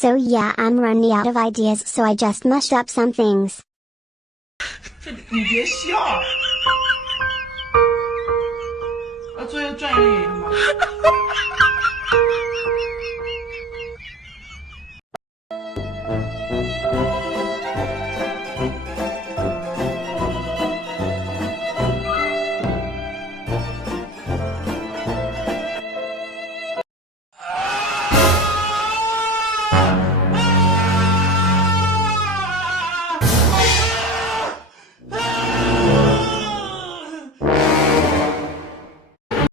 So yeah, I'm running out of ideas, so I just mushed up some things. 你别笑。作业专业演员吗？